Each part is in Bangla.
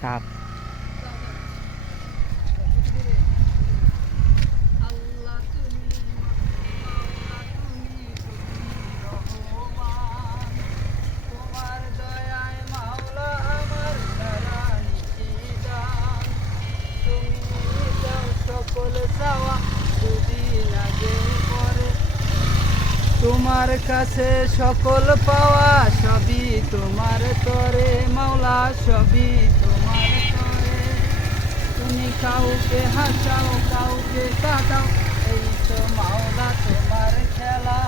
সাপ। তোমার কাছে সকল পাওয়া সবই তোমার তরে মাওলা, সবই তোমার তরে। তুমি কাউকে হাসাও কাউকে কাঁদাও, এই তো মাওলা তোমার খেলা।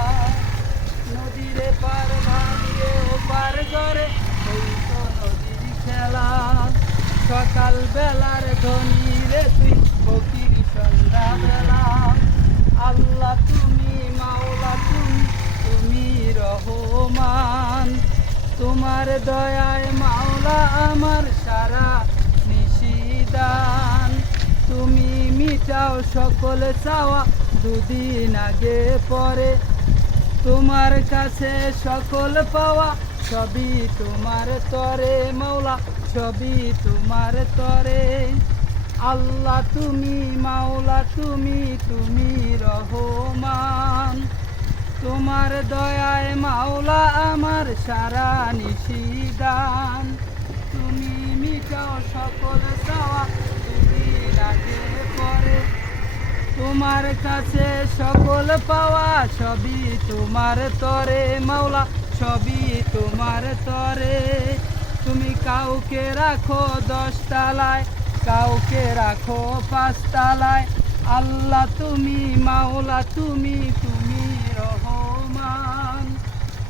নদীর পার ভাঙিয়ে ও পার করে, এই তো নদীর খেলা। সকাল বেলার ধনী রে তুই, ফকির সন্ধ্যা বেলা। আল্লাহ তুমি মাওলা তুমি রহমান। তোমার দয়ায় মাওলা আমার সারা নিশিদান। তুমি মিটাও সকল চাওয়া দুদিন আগে পরে। তোমার কাছে সকল পাওয়া সবই তোমার তরে মাওলা, সবই তোমার তরে। আল্লাহ তুমি মাওলা তুমি রহমান। তোমার দয়ায় মাওলা আমার সারা নিশিদান। তুমি মিটাও সকল চাওয়া দুদিন আগে পরে। তোমার কাছে সকল পাওয়া সবই তোমার তরে মাওলা, সবই তোমার তরে। তুমি কাউকে রাখো 10 তলায়, কাউকে রাখো 5 তলায়। আল্লাহ তুমি মাওলা তুমি রহমান।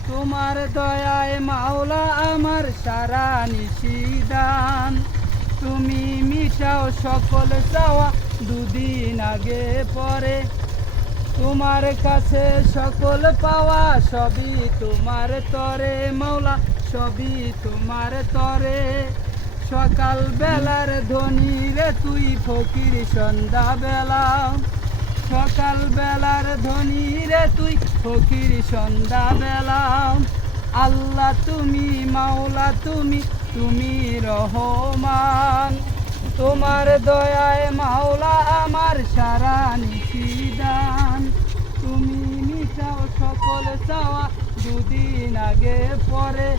তোমার দয়ায় মাওলা আমার সারা নিশিদান। তুমি মিটাও সকল চাওয়া দুদিন আগে পরে। তোমার কাছে সকল পাওয়া সবই তোমার তরে মাওলা, সবই তোমার তরে। সকাল বেলার ধনী রে তুই, ফকির সন্ধ্যা বেলা। সকাল বেলার ধনী রে তুই, ফকির সন্ধ্যা বেলা। আল্লাহ তুমি মাওলা তুমি রহমান। তোমার দয়ায় মাওলা আমার সারা নিশিদান। তুমি মিটাও সকল চাওয়া দুদিন আগে পরে।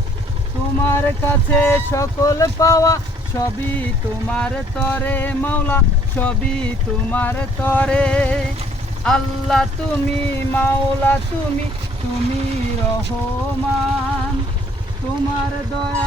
তোমার কাছে সকল পাওয়া সবই তোমার তরে মাওলা, সবই তোমার তরে। আল্লাহ তুমি মাওলা তুমি রহমান। তোমার দয়া